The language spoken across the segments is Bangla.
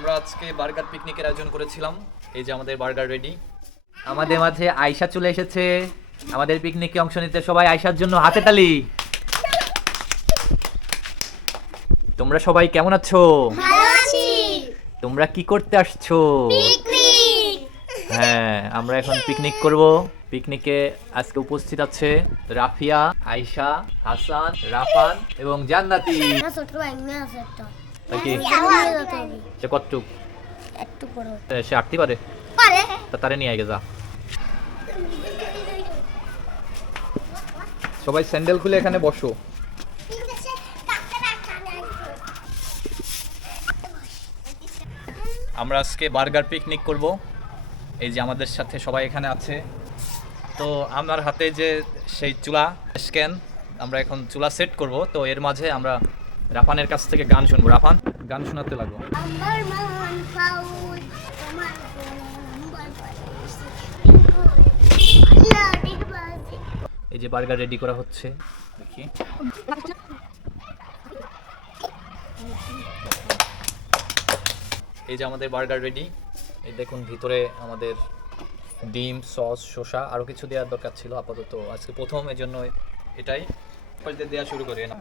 আমরা আজকে বার্গার পিকনিকের আয়োজন করেছিলাম। এই যে আমাদের বার্গার রেডি আমাদের মাঝে আয়শা চলে এসেছে। আমাদের পিকনিকে অংশ নিতে সবাই আয়শার জন্য হাতে তালি। তোমরা সবাই কেমন আছো? তোমরা কি করতে আসছো? হ্যাঁ আমরা এখন পিকনিক করব। পিকনিকে আজকে উপস্থিত আছে রাফিয়া আয়শা হাসান রাফান এবং জান্নাতি। নাকি? যেতে হবে। সে কতটুক একটু সে আটতে পারে পারে তা তারে নিয়ে আগে যা। সবাই স্যান্ডেল খুলে এখানে বসো। আমরা আজকে বার্গার পিকনিক করব। এই যে আমাদের সাথে সবাই এখানে আছে। তো আমার হাতে যে সেই চুলা স্ক্যান আমরা এখন চুলা সেট করব। তো এর মাঝে আমরা রাফানের কাছ থেকে গান শুনব। রাফান? গান শোনাতে পাইছি এই যে বার্গার রেডি করা হচ্ছে। দেখি। এই যে আমাদের বার্গার রেডি। এই দেখুন ভিতরে আমাদের ডিম সস শসা আরও কিছু দেওয়ার দরকার ছিল আপাতত। আজকে প্রথম এই জন্য এটাই দেওয়া শুরু করি না?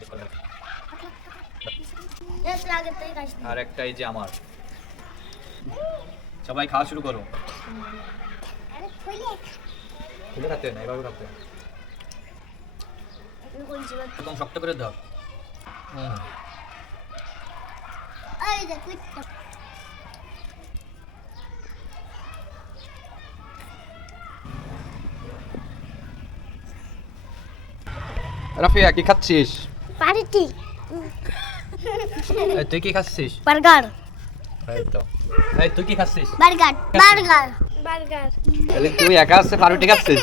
এর গাছ আর একটা এই যে আমার। সবাই খাওয়া শুরু করো। খুলে। খাতে না এভাবে খাতে একদম শক্ত করে কুইটটা রাফিয়া কি খাচ্ছিস? পার্টি তুই কি খাচ্ছিস? বার্গার। এই তো এই তুই কি খাচ্ছিস? বার্গার। বার্গার। বার্গার। তাহলে তুই একা আছে? পারুটি খাচ্ছিস